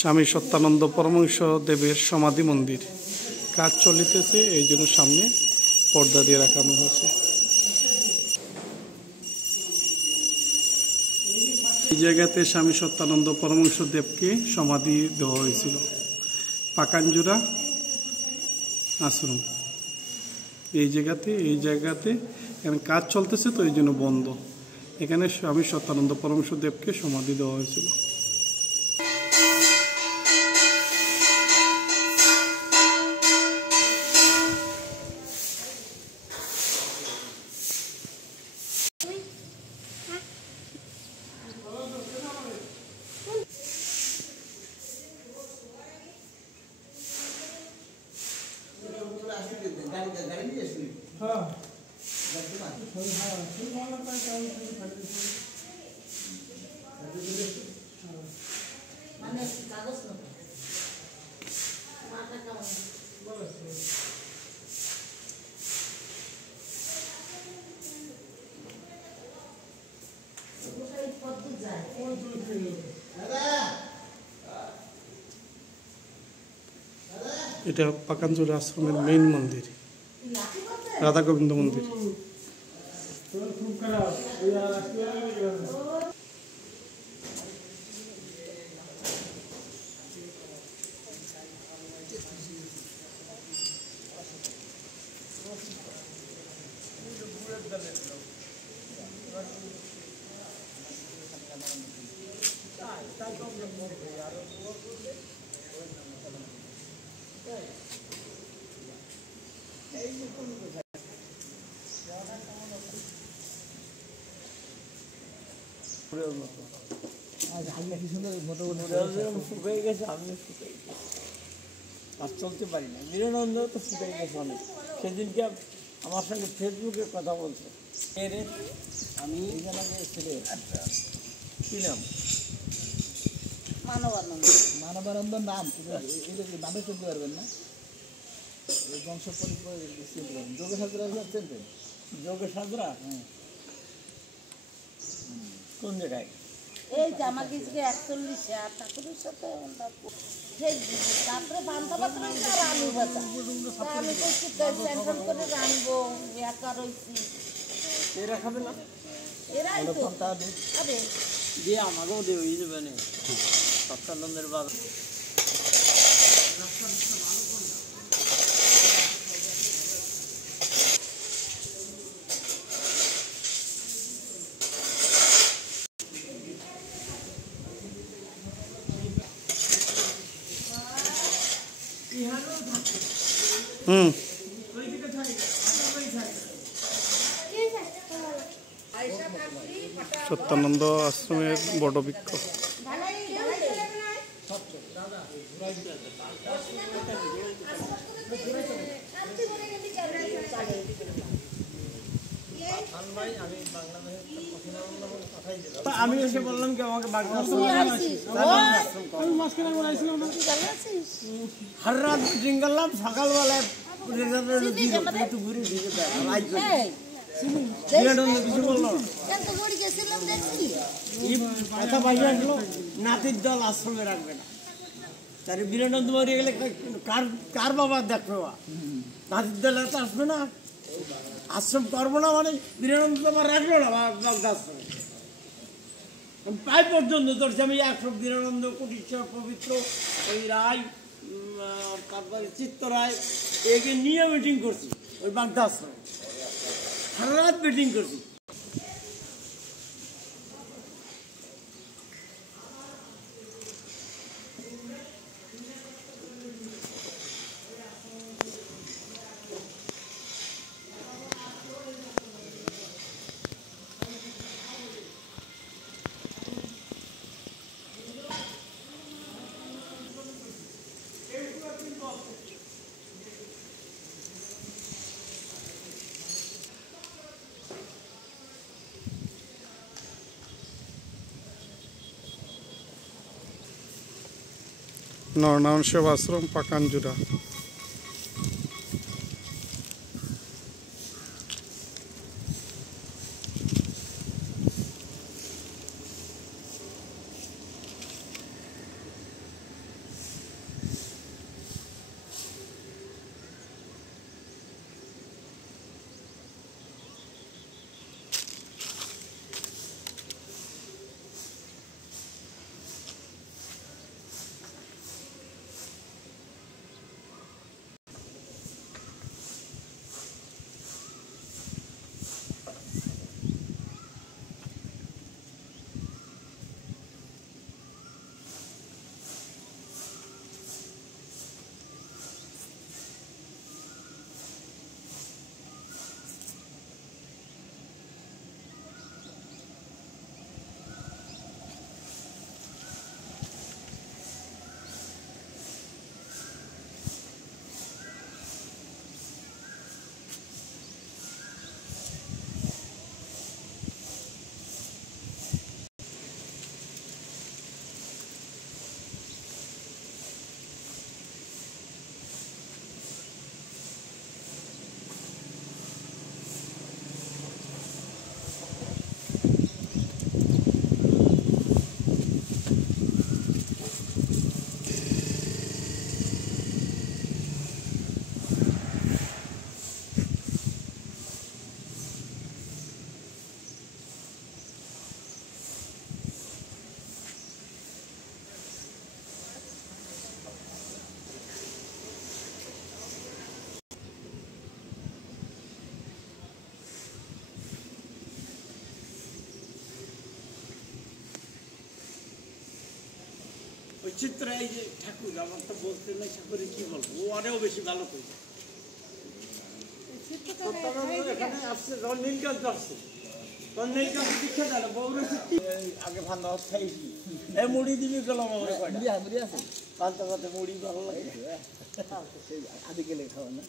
স্বামী সত্যানন্দ পরমহংস দেবের সমাধি মন্দির। কাজ চলিতেছে, এই জন্য সামনে পর্দা দিয়ে রাখানো হয়েছে। এই জায়গাতে স্বামী সত্যানন্দ পরমহংস দেবকে সমাধি দেওয়া হয়েছিল। পাকাঞ্জুরা আশ্রম এই জায়গাতে এখানে কাজ চলতেছে, তো এই জন্য বন্ধ। এখানে স্বামী সত্যানন্দ পরমহংস দেবকে সমাধি দেওয়া হয়েছিল। এটা পাকাঞ্জুর আশ্রমের মেইন মন্দির, রাধা গোবিন্দ মন্দির। চলতে পারি না, বিরোনন্দ তো শুকাই গেছে অনেক। সেদিনকে আমার সঙ্গে ফেসবুকে কথা বলছে, আমি ছেলে কি নাম মানবানন্দ নাম, নামে চলতে পারবেন না। বংশ পরিচয় যোগেশ হাজরা চিনতেন? যোগেশ হাজরা কোন জায়গায়? এই জামাগিজকে 41 আর ঠাকুরের সাথে তারপরে বান্ধাপাত্র আর আলু ভাজা। আমি করছি টেনশন করে রানবো, একা রয়েছি। এরা খাবে না? এরাই তো খাবে। দিয়ে আমাকেও দেবে, এই দেবে না সত্যানন্দের বাবা। সত্যানন্দ আশ্রমের বড় বৃক্ষ। আমি এসে বললাম কি আমাকে হর রাত মিটিং করলাম, সকালবেলায় একটু ঘুরে ঢুকে কিছু বললো কথা পাইয়ে আসলো, নাতির দল আশ্রমে রাখবে না। তার বীরানন্দ মরিয়ে গেলে কার বাবা দেখবে, নাতির দল এত আসবে না, আশ্রম করবো না মানে বীরানন্দ তোমার রাখলো না বাগদা আশ্রমে। প্রায় পর্যন্ত ধরছি আমি 100 বীরানন্দ, কোটিশ্বর, পবিত্র, ওই রায়, তারপরে চিত্ত রায়, একে নিয়ে মিটিং করছি ওই বাগদা আশ্রমে, সারা রাত মিটিং করছি। নরনারায়ণ সেবা আশ্রম, পাকাঞ্জুরা। বিচিত্র এই যে ঠাকুর আমার তো বলতে না ঠাকুরে কি বলবো ও আরেও বেশি ভালো করে এখানে আসছে নীলকান্ত আসছে নীলকান্ত দীক্ষা দেয় বউরে আগে ভান্ডা খাইছি এই মুড়ি দিবি গেলাম আমার মুড়ি আছে পান্তা পাতে মুড়ি ভালো লাগে আদি গেলে খাওয়া না